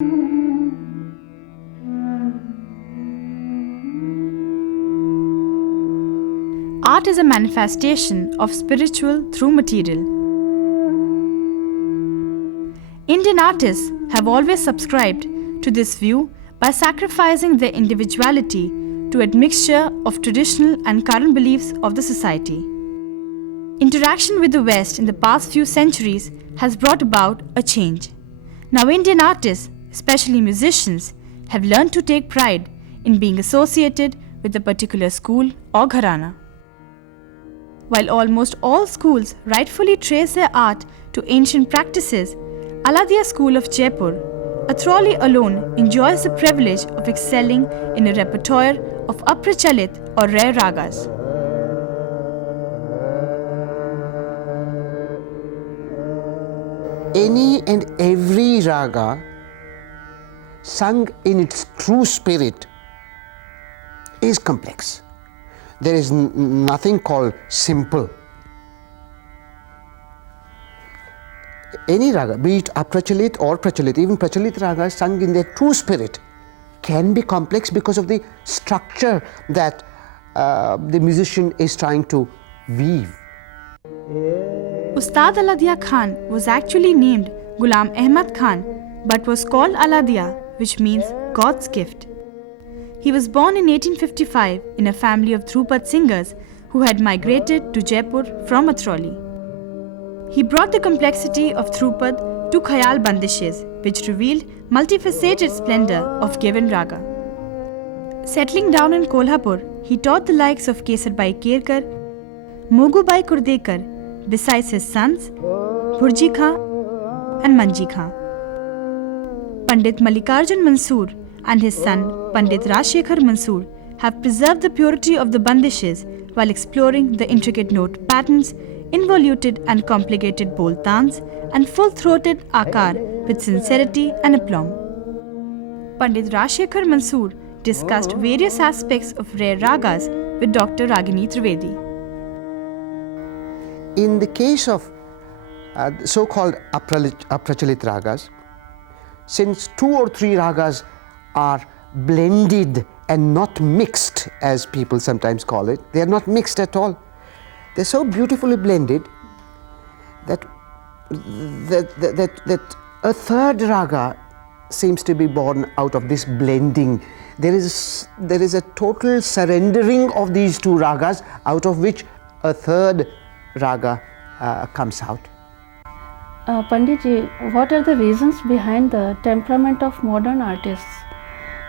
Art is a manifestation of spiritual through material. Indian artists have always subscribed to this view by sacrificing their individuality to a mixture of traditional and current beliefs of the society. Interaction with the West in the past few centuries has brought about a change. Now Indian artists, especially musicians, have learned to take pride in being associated with a particular school or gharana. While almost all schools rightfully trace their art to ancient practices, Aladia School of Jaipur, Athroli alone enjoys the privilege of excelling in a repertoire of aprachalit or rare ragas. Any and every raga sung in its true spirit is complex. There is nothing called simple. Any raga, be it aprachalit or prachalit, even prachalit ragas sung in their true spirit can be complex because of the structure that the musician is trying to weave. Ustad Aladia Khan was actually named Ghulam Ahmad Khan but was called Aladia, which means God's gift. He was born in 1855 in a family of Dhrupad singers who had migrated to Jaipur from Athroli. He brought the complexity of Dhrupad to Khayal bandishes, which revealed multifaceted splendor of given raga. Settling down in Kolhapur, he taught the likes of Kesarbai Kerkar, Mogubai Kurdekar, besides his sons, Bhurji Khan and Manji Khan. Pandit Mallikarjun Mansoor and his son Pandit Rajshekhar Mansoor have preserved the purity of the bandishes while exploring the intricate note patterns, involuted and complicated bol tans, and full-throated akar with sincerity and aplomb. Pandit Rajshekhar Mansoor discussed various aspects of rare ragas with Dr. Ragini Trivedi. In the case of so-called aprachalit ragas, since 2 or 3 ragas are blended and not mixed, as people sometimes call it, they are not mixed at all. They're so beautifully blended that a third raga seems to be born out of this blending. There is a total surrendering of these 2 ragas, out of which a third raga comes out. Panditji, what are the reasons behind the temperament of modern artists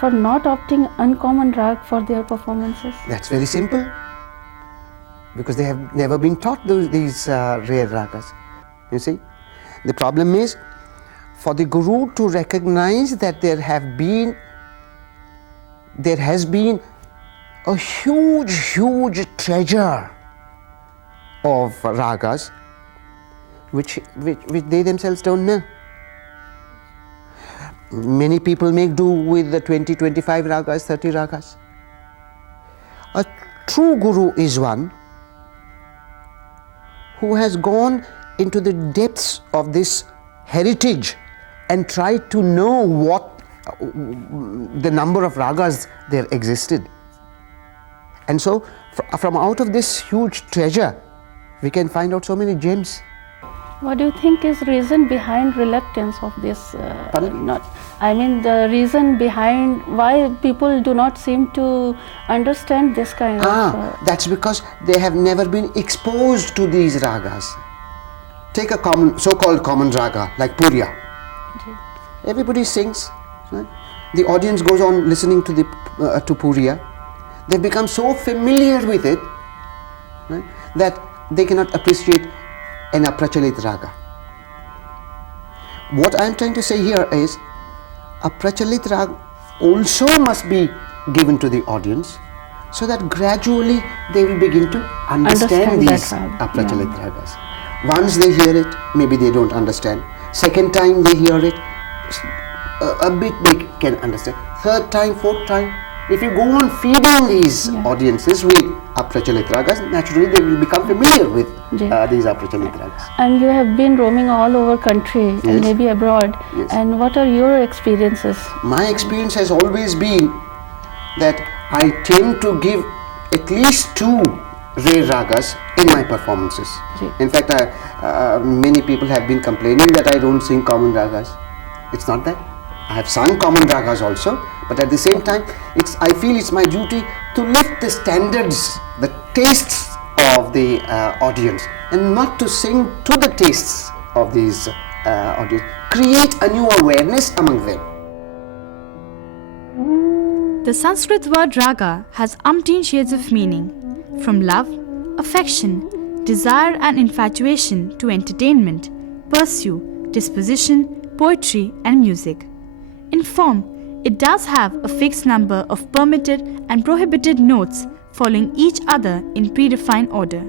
for not opting uncommon rag for their performances? That's very simple. Because they have never been taught these rare ragas. You see, the problem is for the guru to recognize that there has been a huge treasure of ragas which they themselves don't know. Many people make do with the 20, 25 ragas, 30 ragas. A true guru is one who has gone into the depths of this heritage and tried to know what the number of ragas there existed. And so from out of this huge treasure, we can find out so many gems. What do you think is reason behind reluctance of this? The reason behind why people do not seem to understand this kind of... That's because they have never been exposed to these ragas. Take a so-called common raga like Puriya. Everybody sings. Right? The audience goes on listening to Puriya. They become so familiar with it, right, that they cannot appreciate an aprachalit raga. What I am trying to say here is aprachalit raga also must be given to the audience so that gradually they will begin to understand these aprachalit ragas. Once they hear it, maybe they don't understand. Second time they hear it, a bit they can understand. Third time, fourth time, If you go on feeding these audiences with aprachalit ragas, naturally they will become familiar with these aprachalit ragas. And you have been roaming all over country and maybe abroad. Yes. And what are your experiences? My experience has always been that I tend to give at least 2 rare ragas in my performances. In fact, many people have been complaining that I don't sing common ragas. It's not that. I have sung common ragas also, but at the same time, I feel it's my duty to lift the standards, the tastes of the audience, and not to sing to the tastes of these audience. Create a new awareness among them. The Sanskrit word raga has umpteen shades of meaning, from love, affection, desire and infatuation to entertainment, pursuit, disposition, poetry and music. In form, it does have a fixed number of permitted and prohibited notes following each other in predefined order.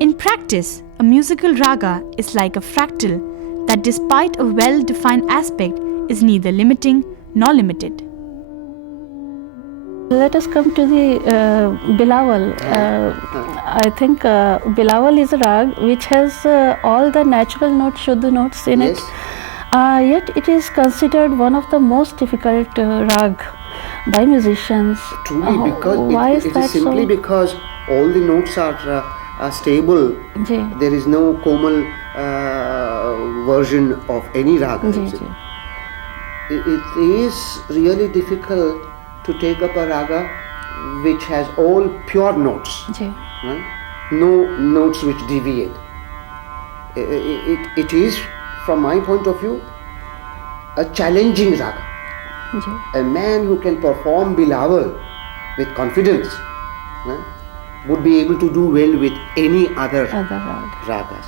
In practice, a musical raga is like a fractal that, despite a well-defined aspect, is neither limiting nor limited. Let us come to the Bilawal. I think Bilawal is a rag which has all the natural notes, Shuddha notes in it. Yet it is considered one of the most difficult rag by musicians. Truly, because why it is simply so? because all the notes are stable. There is no Komal version of any raga. It is really difficult to take up a raga which has all pure notes, right? No notes which deviate. It is, from my point of view, a challenging raga. A man who can perform Bilawal with confidence, right, would be able to do well with any other ragas.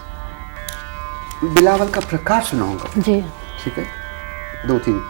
Bilawal का प्रकार सुनाऊंगा, ठीक है? 2-3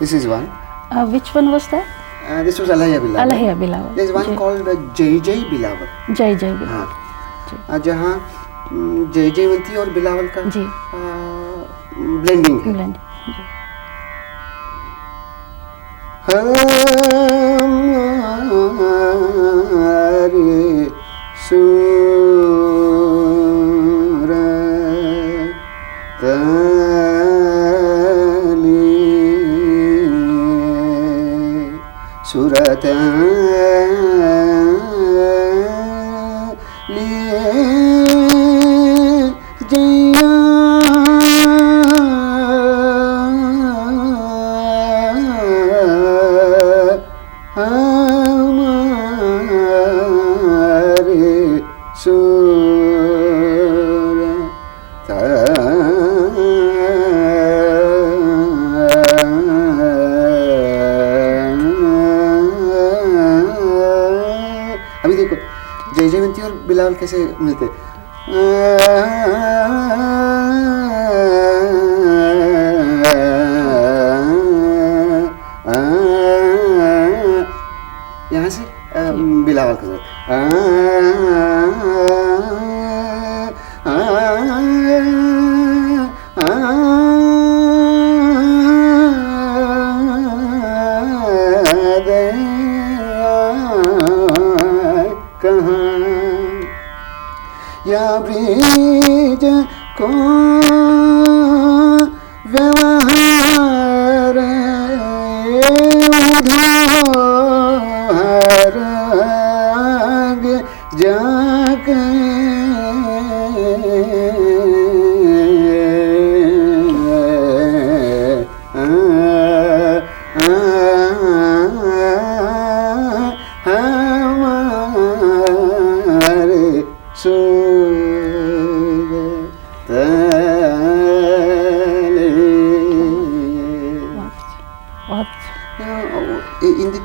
This is one. Which one was that? This was Alaya Bilawal. Alaya Bilawal. There is one called Jai Jai Bilawal. Jai Jai Bilawal. जहाँ जय जयवंती और बिलावल का blending है। हमारे सूरत अभी देखो जय जयवंती और बिलावल कैसे मिलते यहाँ से बिलावल के साथ या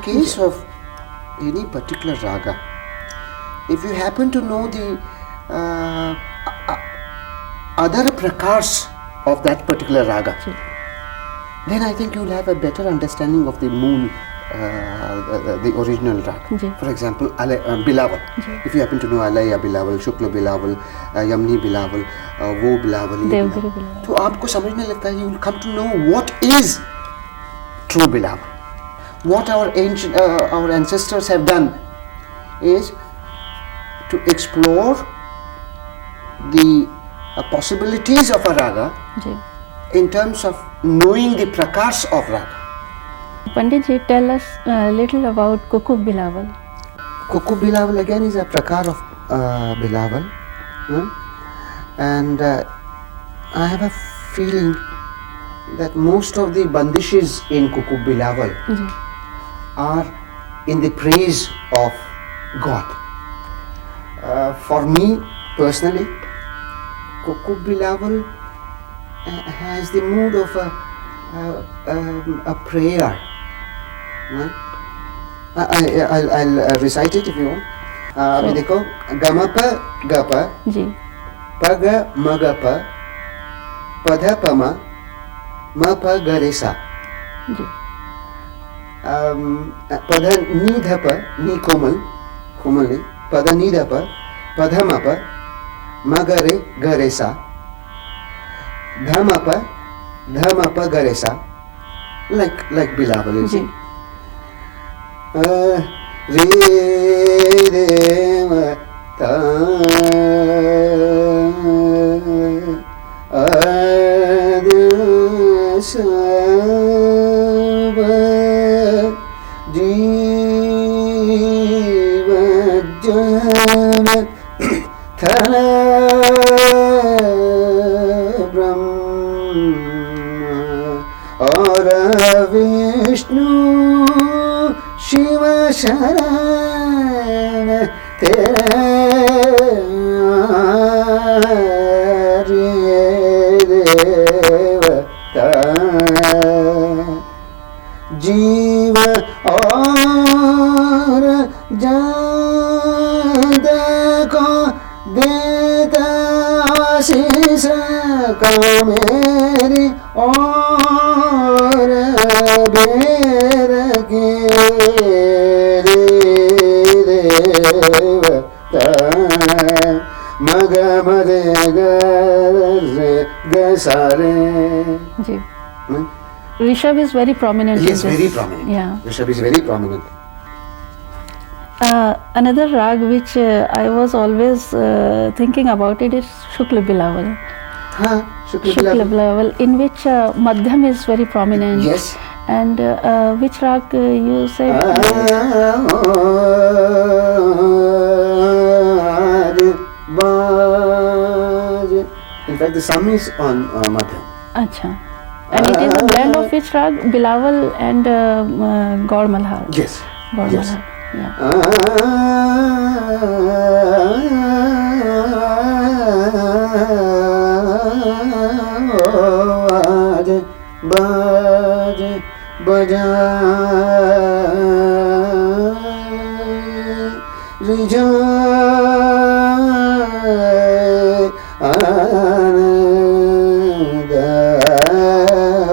case of any particular raga, if you happen to know the other prakars of that particular raga, then I think you'll have a better understanding of the moon, the original raga. For example, Bilawal. If you happen to know Alaya Bilawal, Shukla Bilawal, Yamni Bilawal, Wo Bilawal, Devgiri Bilawal. तो आपको समझने लगता है, you will come to know what is true Bilawal. What our ancestors have done is to explore the possibilities of a raga in terms of knowing the prakars of raga. Panditji, tell us a little about Kukub Bilawal. Kukub Bilawal again is a prakar of Bilawal, and I have a feeling that most of the bandishes in Kukub Bilawal are in the praise of God. For me personally, Kukub Bilawal has the mood of a prayer. Right? I'll recite it if you want. अभी देखो गमप गप पग मगप पध पम म प गरेसा पध नीधप नी कोमल कोमल पद नीधप पध मप Magare गरेसा धमप धमप गरेसा like Bilawal is it? Re re ma ta adi sa ba jiva jana thana Vishnu Shiva Sharan Tere Devata Jiva Aur Janda Ko Deta Asisa Ka Meri Aur Ber Ke Devata Maga Mare Gare Gasare. Rishabh is very prominent. Yes, in this. very prominent. Yeah. Rishabh is very prominent. Another rag which I was always thinking about it is Shukla Bilawal. Shukla Bilawal, in which Madhyam is very prominent. Yes. And which rag you said? In fact, the sum is on Madhyam. Acha. And it is a blend of which rag? Bilawal and Gaur Malhar. Yes. Gaur Yes. Malhar. Yeah. Baj baja rijay ananda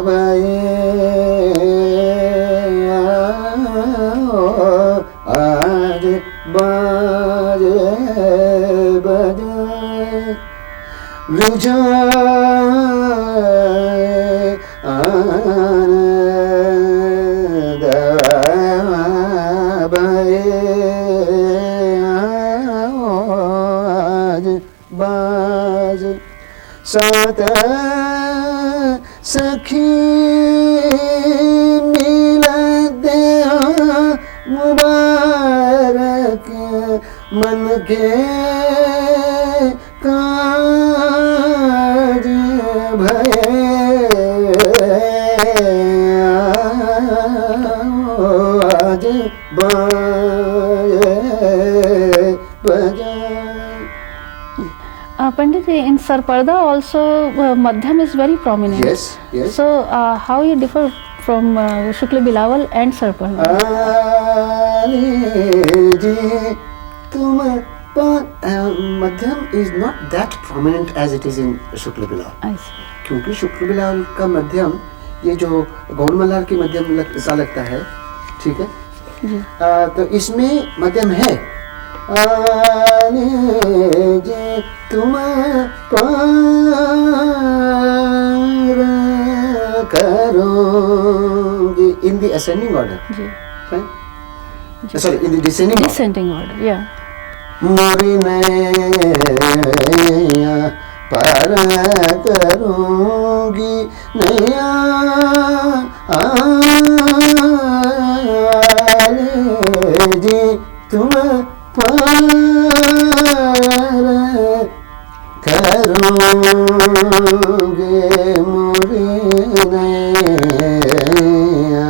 baye baj baja rijay ananda baye baj sat sakhi milad mubarak man ke काज भये आज Pandit, in Sarparda also Madhyam is very prominent. Yes, yes. So how you differ from Shukla Bilawal and Sarpal. Madhyam is not that prominent as it is in Shukla Bilawal. I see. क्योंकि शुक्ल बिलावल का मध्यम ये जो गौर मल्हार की मध्यम सा लगता है, ठीक है जी। तो इसमें मध्यम है आने जे तुम पार करोगे in the ascending order, ji. right? Sorry, in the descending order. Descending order, yeah. मोरी नैया पार करूंगी नैया आले जी तुम पार करोगे मोरी नैया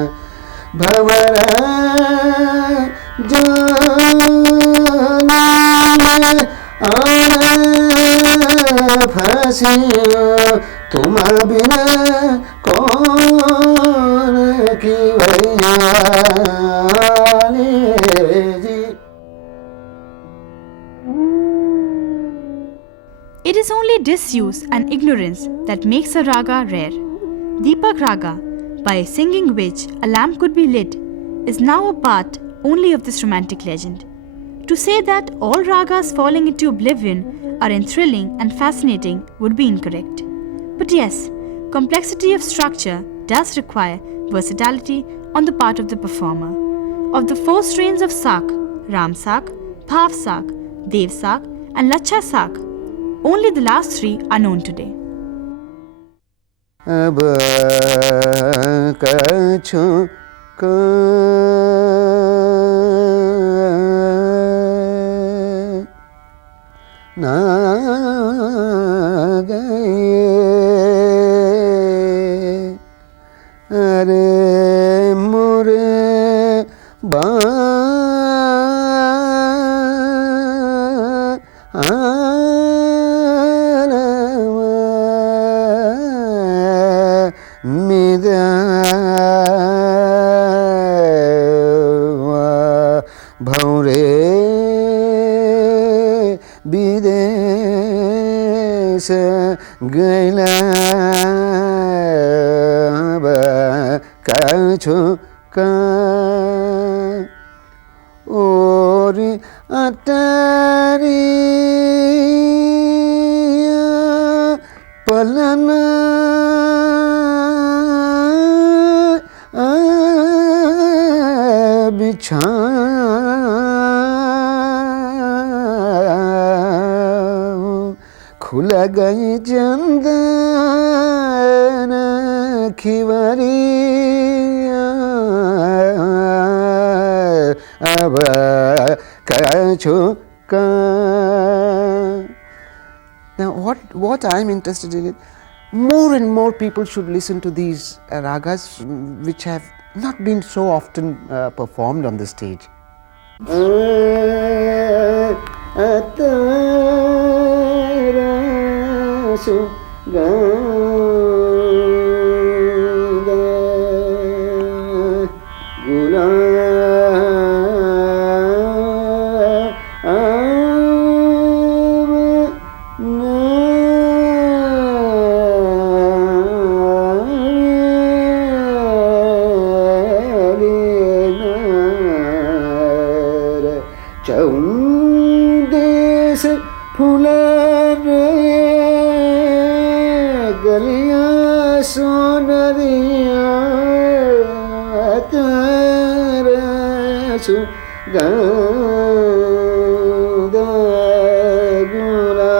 भंवरा फंसियो तुम बिना कौन की वैयाली जी। It is only disuse and ignorance that makes a raga rare. Deepak Raga, by singing which a lamp could be lit, is now a part only of this romantic legend. To say that all ragas falling into oblivion are enthralling and fascinating would be incorrect. But yes, complexity of structure does require versatility on the part of the performer. Of the 4 strains of Sak, Ram Sak, Bhav Sak, Dev Sak and Lacha Sak, only the last 3 are known today. अब कछु को ना गए अरे मोरे भौरे विदेश गैला कछु का और अटारी पलना बिछा खुल गई चंदन खिवरिया अब कछु का। Now what I'm interested in is more and more people should listen to these ragas which have not been so often performed on the stage. चौदेस फूलर गलियां सोनरिया तरसु गंदा गुला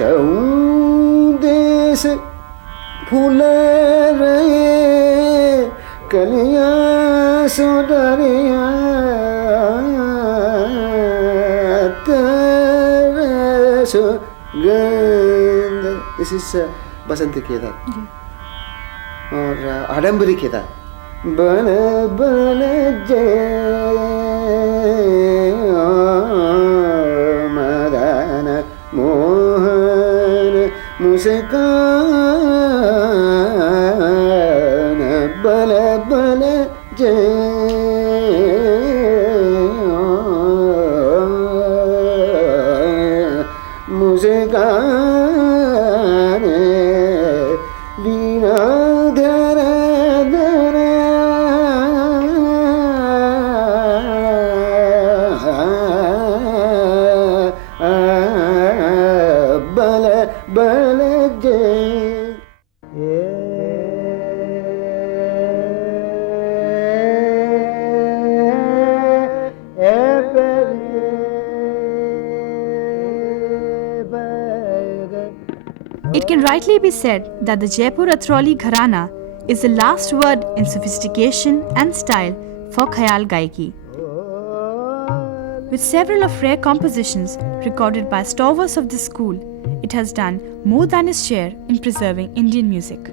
चौदेस फूल रहे कलियां सोडरिया तरसु गंध। दिस इज बसंती केदार और आडम्बरी Kedar bala bala jaya madana mohana muskana bala bala jaya muskana vinadhara bala bala It can rightly be said that the Jaipur Athroli Gharana is the last word in sophistication and style for Khayal Gaiki. With several of rare compositions recorded by stalwarts of this school, it has done more than its share in preserving Indian music.